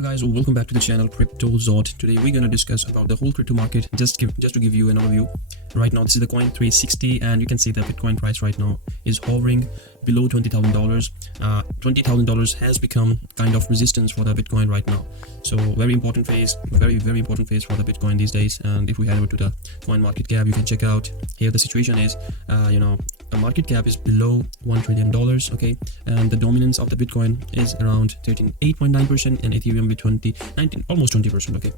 Hello guys, welcome back to the channel CryptoZod. Today we're going to discuss about the whole crypto market. Just to give you an overview. Right now this is the coin 360 and you can see the Bitcoin price right now is hovering below $20,000. $20,000 has become kind of resistance for the Bitcoin right now. So very important phase, very important phase for the Bitcoin these days. And if we head over to the coin market cap, you can check out here the situation is the market cap is below $1 trillion, okay, and the dominance of the Bitcoin is around 8.9% and Ethereum with 19, almost 20%, okay.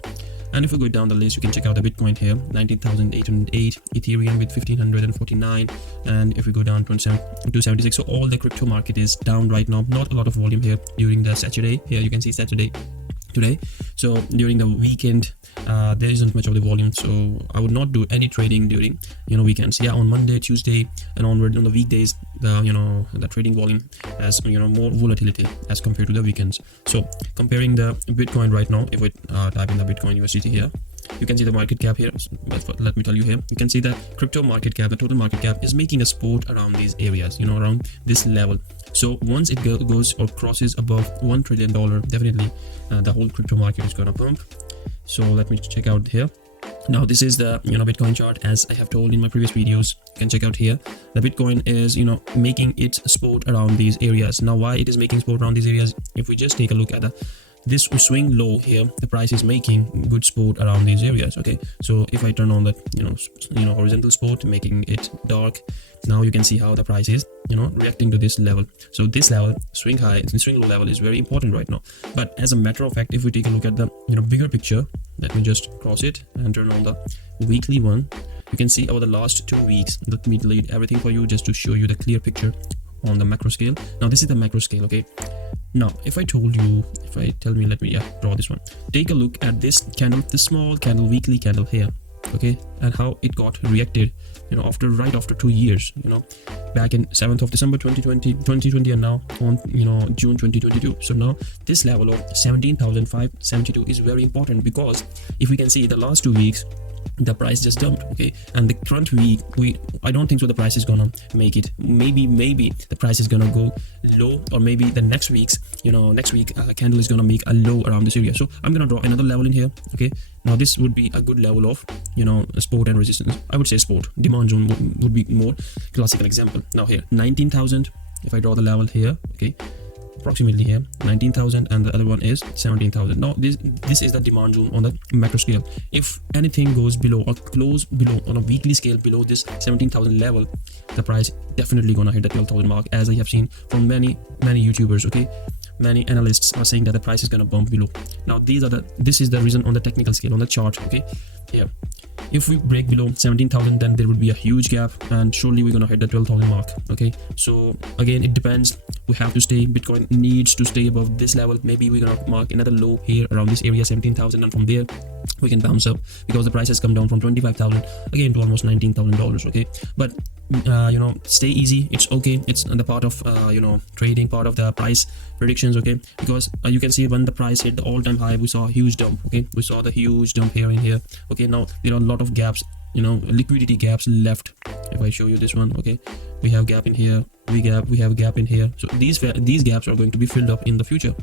And if we go down the list, you can check out the Bitcoin here, 19,808, Ethereum with 1,549, and if we go down to 276, so all the crypto market is down right now. Not a lot of volume here during the Saturday. Here you can see Saturday today. So during the weekend there isn't much of the volume, so I would not do any trading during weekends. Yeah, on Monday, Tuesday and onward on the weekdays, the trading volume has more volatility as compared to the weekends. So comparing the Bitcoin right now, if we type in the Bitcoin USDT here, you can see the market cap here. But let me tell you here, you can see the crypto market cap, the total market cap is making a support around these areas, around this level. So once it goes or crosses above $1 trillion, definitely the whole crypto market is gonna pump. So let me check out here. Now this is the Bitcoin chart, as I have told in my previous videos. You can check out here the Bitcoin is making its support around these areas. Now why it is making support around these areas, if we just take a look at this swing low here, the price is making good support around these areas, okay. So if I turn on that horizontal support, making it dark, now you can see how the price is reacting to this level. So this level, swing high and swing low level, is very important right now. But as a matter of fact, if we take a look at the bigger picture, let me just cross it and turn on the weekly one. You can see over the last 2 weeks, let me delete everything for you just to show you the clear picture on the macro scale. Now this is the macro scale, okay. Now if I tell me, let me draw this one. Take a look at this candle, this small candle, weekly candle here, okay, and how it got reacted right after 2 years, back in 7th of December 2020 and now on June 2022. So now this level of 17,572 is very important, because if we can see the last 2 weeks the price just dumped, okay, and the current week I don't think so the price is gonna make it. Maybe the price is gonna go low, or maybe the next week candle is gonna make a low around this area. So I'm gonna draw another level in here, okay. Now this would be a good level of support and resistance. I would say support, demand zone would be more classical example. Now here 19,000, if I draw the level here, okay, approximately here 19,000, and the other one is 17,000. Now this is the demand zone on the macro scale. If anything goes below or close below on a weekly scale below this 17,000 level, the price definitely gonna hit the 12,000 mark, as I have seen from many YouTubers, okay. Many analysts are saying that the price is gonna bump below. Now this is the reason on the technical scale on the chart, okay. Here if we break below 17,000, then there would be a huge gap, and surely we're gonna hit the 12,000 mark, okay. So again, it depends. We have to stay, Bitcoin needs to stay above this level. Maybe we're gonna mark another low here around this area 17,000, and from there we can bounce up, because the price has come down from 25,000 again to almost $19,000, okay. But stay easy, it's okay, it's the part of trading, part of the price predictions, okay, because you can see when the price hit the all-time high, we saw a huge dump, okay. We saw the huge dump here in here, okay. Now there are a lot of gaps, liquidity gaps left. If I show you this one, okay, we have gap in here, we have a gap in here. So these gaps are going to be filled up in the future.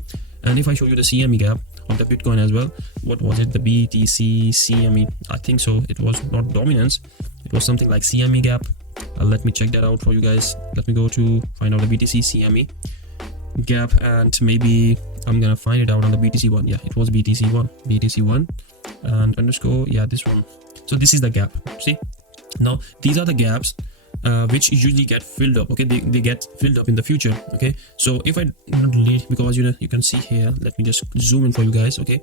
And if I show you the CME gap of the Bitcoin as well, what was it, the BTC CME, I think so, it was not dominance, it was something like CME gap. Let me check that out for you guys. Let me go to find out the BTC CME gap, and maybe I'm gonna find it out on the BTC one. Yeah, it was BTC one and underscore, yeah, this one. So this is the gap. See, now these are the gaps which usually get filled up, okay. They get filled up in the future, okay. So if I delete, because you can see here, let me just zoom in for you guys, okay.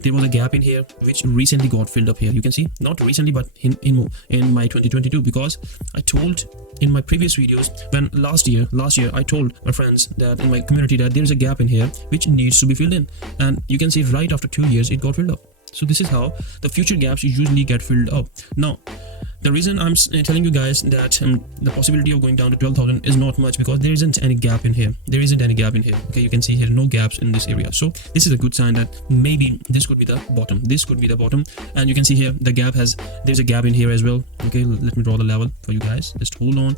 There was a gap in here which recently got filled up here. You can see, not recently, but in my 2022, because I told in my previous videos, when last year I told my friends that in my community that there is a gap in here which needs to be filled in, and you can see right after 2 years it got filled up. So this is how the future gaps usually get filled up. Now the reason I'm telling you guys that the possibility of going down to 12,000 is not much, because there isn't any gap in here. Okay, you can see here no gaps in this area. So this is a good sign that maybe this could be the bottom. And you can see here there's a gap in here as well, okay. Let me draw the level for you guys, just hold on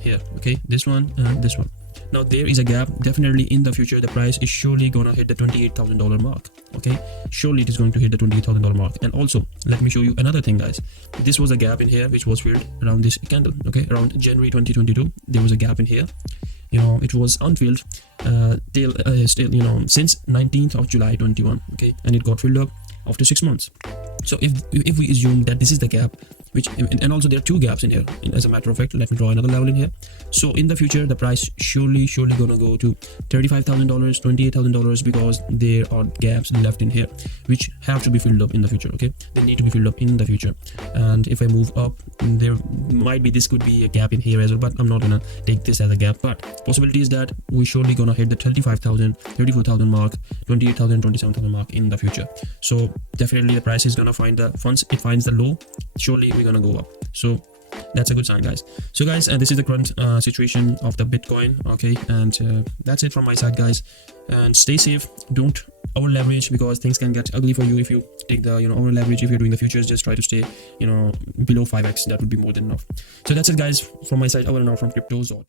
here, okay, this one and this one. Now there is a gap. Definitely in the future the price is surely gonna hit the $28,000 mark. okay, surely it is going to hit the $28,000 mark. And also let me show you another thing, guys. This was a gap in here which was filled around this candle, okay, around January 2022. There was a gap in here, it was unfilled till still, since 19th of July 21, okay, and it got filled up after 6 months. So if we assume that this is the gap, which, and also there are two gaps in here, as a matter of fact, let me draw another level in here. So in the future, the price surely gonna go to $35,000, $28,000, because there are gaps left in here which have to be filled up in the future, okay, they need to be filled up in the future. And if I move up, there might be, this could be a gap in here as well, but I'm not gonna take this as a gap. But possibility is that we surely gonna hit the 35,000, 34,000 mark, 28,000, 27,000 mark in the future. So definitely the price is gonna find the, once it finds the low, surely we're gonna go up. So that's a good sign, guys. So guys, this is the current situation of the Bitcoin, okay, and that's it from my side, guys. And stay safe, don't over leverage, because things can get ugly for you if you take the over leverage. If you're doing the futures, just try to stay below 5x. That would be more than enough. So that's it, guys, from my side. Over and out from CryptoZord.